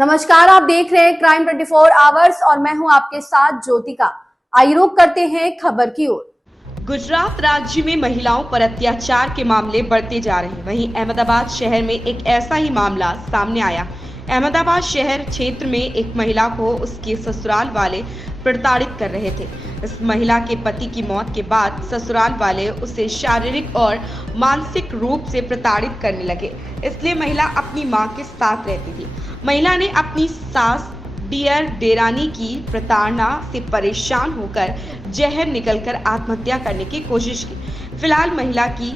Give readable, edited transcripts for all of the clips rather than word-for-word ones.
नमस्कार, आप देख रहे हैं क्राइम 24 आवर्स और मैं हूं आपके साथ ज्योतिका। आइए रुक करते हैं खबर की ओर। गुजरात राज्य में महिलाओं पर अत्याचार के मामले बढ़ते जा रहे हैं। वहीं अहमदाबाद शहर में एक ऐसा ही मामला सामने आया। अहमदाबाद शहर क्षेत्र में एक महिला को उसके ससुराल वाले प्रताड़ित कर रहे थे। इस महिला के पति की मौत के बाद ससुराल वाले उसे शारीरिक और मानसिक रूप से प्रताड़ित करने लगे, इसलिए महिला अपनी मां के साथ रहती थी। महिला ने अपनी सास डियर देरानी की प्रताड़ना से परेशान होकर जहर निकलकर आत्महत्या करने की कोशिश की। फिलहाल महिला की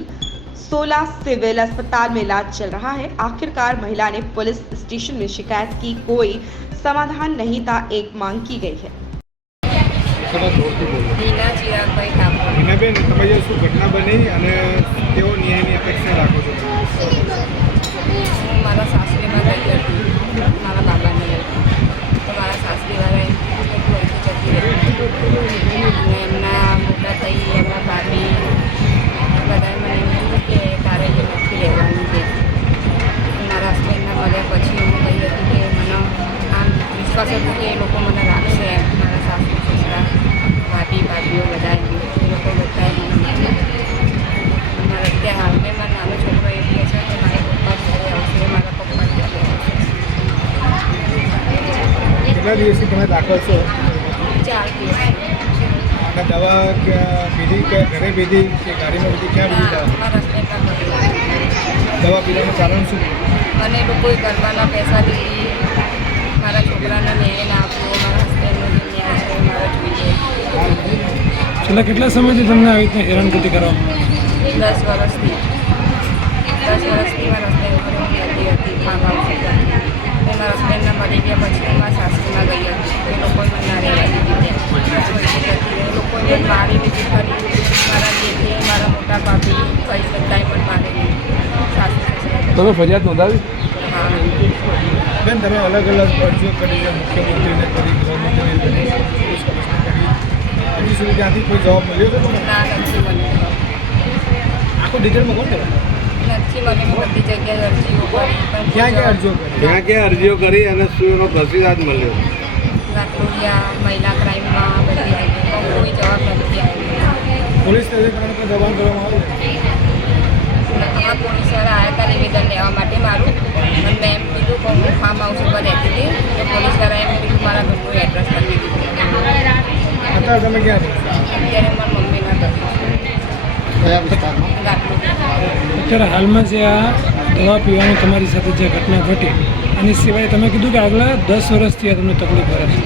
16 सिविल अस्पताल में इलाज चल रहा है। आखिरकार महिला ने पुलिस स्टेशन में शिकायत की, कोई समाधान नहीं था, एक मांग की गई है। હિનાબેન, તમે જે શું ઘટના બની અને કેવો ન્યાયની અપેક્ષા રાખો છો? હું મારા સાસરીમાં ગઈ હતી, મારા બાબાને લઈ. તો મારા સાસરીવાળા જતી રહી અને એમના મોટા થઈ એમના ભાભી બધાએ મને એમ કીધું કે તારે જે નથી રહેવાનું છે. મારા હસબન્ડના મળ્યા પછી હું કહી હતી કે મને આમ વિશ્વાસ હતો કે એ લોકો મને રાખશે એમ. મારા સાસુ સસરા ભાભીઓ બધા એ લોકો બધાએ મને મારા અત્યારે હાલમાં મારા નાનો છોકરો એમ કહે છે કે મારા પપ્પા ઘરે આવશે, મારા પપ્પા ઘરે આવશે. કેટલા દિવસથી તમે દાખલ છો? 4 દિવસ. અને દવા પીધી કે ઘરે પીધી કે ગાડીમાં પીધી, ક્યાં પીધી? મારા હસબન્ડના ઘરે. દવા પીવાનું કારણ શું? અને એ લોકોએ કરવાના પૈસા દીધી, મારા છોકરાને ન્યાય ના આપવો, મારા હસબન્ડનો જે ન્યાય છે મારા જોઈએ. છેલ્લા કેટલા સમયથી તમને આવી રીતે હેરાનગતિ કરવામાં 10 વર્ષથી મારા હસબન્ડ ઉપર હું રહેતી હતી ફાર્મ હાઉસ ઉપર. મારા હસબન્ડના મળી ગયા પછી હું મારા સાસરીમાં ગઈ હતી. એ લોકોએ મને ના રહેવા દીધી. એ લોકોએ મારી લીધી કરી. મારા જેઠી, મારા મોટા ભાભી કઈ બધાએ પણ મારેલી. સાસુ સસરા. તમે ફરિયાદ નોંધાવી? હા. બેન, તમે અલગ અલગ અરજીઓ કરી છે, મુખ્યમંત્રીને કરી, ગૃહમંત્રીને કરી, પોલીસ કમિશનર કરી, હજી સુધી ત્યાંથી કોઈ જવાબ મળ્યો તો તમને? ના, નથી મને. આખું ડિટેલમાં કોણ કરે? નથી મને. મેં બધી જગ્યાએ અરજીઓ કરી પણ ક્યાં ક્યાં અરજીઓ કરી? ક્યાં અરજીઓ કરી અને શું એનો પ્રતિસાદ મળ્યો? લાખોડિયા, મહિલા ક્રાઇમમાં બધી પણ કોઈ જવાબ નથી આવ્યો. પોલીસ અધિકારીને પણ દબાણ કરવામાં આવ્યું? આ પોલીસવાળા આવ્યા હતા નિવેદન લેવા માટે મારું. અને મેં એમ કીધું કે હું ફાર્મ હાઉસ ઉપર રહેતી હતી. તો પોલીસવાળાએ એમ કીધું મારા ઘરનું એડ્રેસ નથી દીધું. અત્યારે તમે ક્યાં છો? અત્યારે મારા મમ્મીના ઘર કયા વિસ્તારમાં? લાખોડિયા. અત્યારે હાલમાં જે આ દવા પીવાની તમારી સાથે જે ઘટના ઘટી આની સિવાય તમે કીધું કે આગલા 10 વર્ષથી આ તમને તકલીફ પડે છે,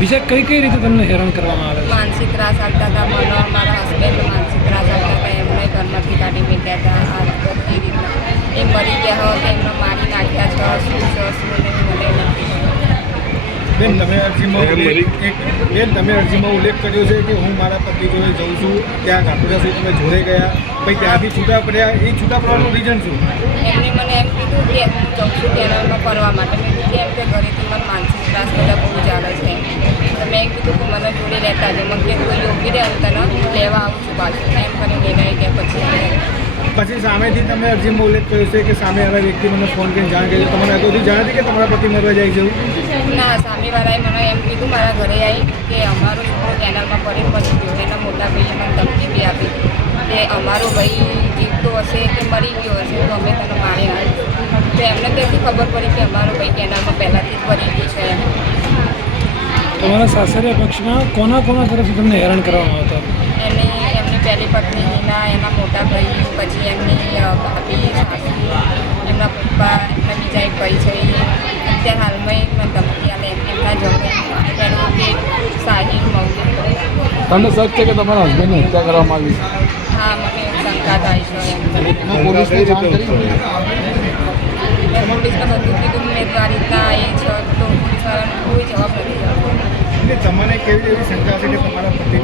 બીજા કઈ કઈ રીતે તમને હેરાન કરવામાં આવે છે? માનસિક ત્રાસ આપતા હતા મને. મારા હસબન્ડ માનસિક ત્રાસ આપતા હતા. એમને ઘરમાંથી કાઢી મૂક્યા હતા. આ બધી રીતના એ મરી ગયા હોય તો એમને મારી નાખ્યા છે. શું મને નથી. બેન, તમે અરજીમાં ઉલ્લેખ કર્યો છે કે હું મારા પતિ જોડે જઉં છું, ત્યાં કાપોડા સુધી તમે જોડે ગયા, પછી ત્યાંથી છૂટા પડ્યા. એ છૂટા પડવાનું રીઝન શું? એમને મને એમ કીધું કે હું જઉં છું કેનાલમાં ફરવા માટે. મેં કીધું એમ કે ઘરેથી મને માનસિક ત્રાસ બધા બહુ ચાલે છે. તો મેં કીધું કે મને જોડે રહેતા છે. મને કે કોઈ યોગી રહે તને લેવા આવું છું પાછું. એમ કરીને લઈ ગયા. પછી સામેથી તમે અરજીમાં ઉલ્લેખ કર્યો છે કે સામે વાળા વ્યક્તિ મને ફોન કરીને જાણ કરી. તમારે અગાઉથી જાણ હતી કે તમારા પતિ મરવા જાય છે એવું? ના, સામેવાળાએ મને એમ કીધું મારા ઘરે આવી કે અમારો છોકરો કેનાલમાં પડી ગયો. એના મોટા ભાઈએ મને ધમકી બી આપી કે અમારો ભાઈ જીવતો હશે કે મરી ગયો હશે તો અમે તને મારી નાખીશું. તો એમને ક્યાંથી ખબર પડી કે અમારો ભાઈ કેનાલમાં પહેલાંથી જ પડી ગયો છે એમ. તમારા સાસરિયા પક્ષમાં કોના તરફથી તમને હેરાન કરવામાં આવતા? એમની પહેલી પત્ની હિના, એના મોટા ભાઈ, પછી એમની ભાભી, સાસુ, એમના પપ્પા, એમના બીજા એક ભાઈ છે. અત્યારે હાલમાં મને ધમકી આલે. એમના જમે પેલું કે સાહિલ મૌલિક. તમને શક છે કે તમારા હસબન્ડની હત્યા કરવામાં આવી? હા, મને શંકા થાય છે એમ. પોલીસને જાણ કરી? મેં પોલીસને બધું કીધું. મેં આ રીતના એ છે તો પોલીસવાળાનો કોઈ જવાબ નથી આપતો. તમને કેવી એવી શંકા છે કે તમારા પતિની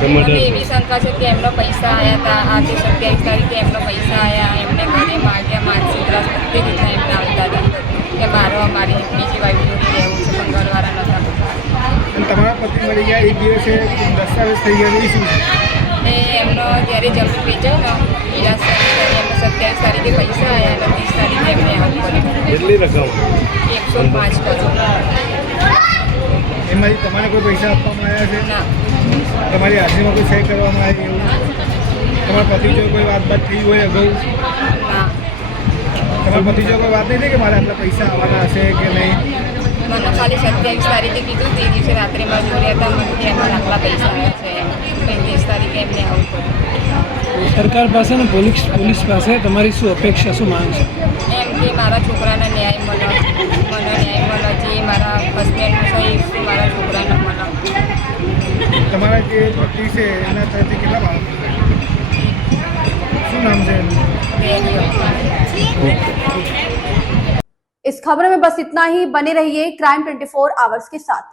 મને એવી શંકા છે કે એમનો પૈસા આવ્યા હતા. આજે 27 તારીખે એમનો પૈસા આવ્યા. એમને ઘરે માગ્યા. માનસિક ત્રાસ બધી રીતના એમને આવતા હતા કે મારી બીજી વાઈફ જોડે રહેવું છે. મંગળવારા નહોતા. અને તમારા પતિ મરી ગયા એક દિવસે દસ્તાવેજ થઈ ગયા એ શું? ને એમનો જ્યારે જમીન વેચાય ને હીરાસર ત્યારે એમને 27 તારીખે પૈસા આવ્યા અને 30 તારીખે એમને આવવું પડ્યું. કેટલી રકમ 105 કરોડ. એમાંથી તમારે કોઈ પૈસા આપવામાં આવ્યા છે? ના, તમારી હાજરીમાં કોઈ સહી કરવામાં આવી એવું? તમારા પતિ જો કોઈ વાત થઈ હોય અગાઉ? ના. તમારા પતિ જો કોઈ વાત નહીં થઈ કે મારે આટલા પૈસા આવવાના હશે કે નહીં? મને ખાલી 27 તારીખે કીધું તે દિવસે રાત્રેમાં જોડ્યા હતા મને કે એમાં આટલા પૈસા આવ્યા છે એમ. 30 તારીખે એમને આવવું પડ્યું. સરકાર પાસે અને પોલીસ પાસે તમારી શું અપેક્ષા, શું માંગ છે? એમ કે મારા છોકરાને ન્યાય મળે, મને ન્યાય મળે, જે મારા હસબન્ડનું સહી મારા છોકરાને મળે. તમારા જે પતિ છે એના તરફથી કેટલા બાળકો છે? શું નામ છે એમનું? इस खबर में बस इतना ही। बने रहिए क्राइम 24 आवर्स के साथ।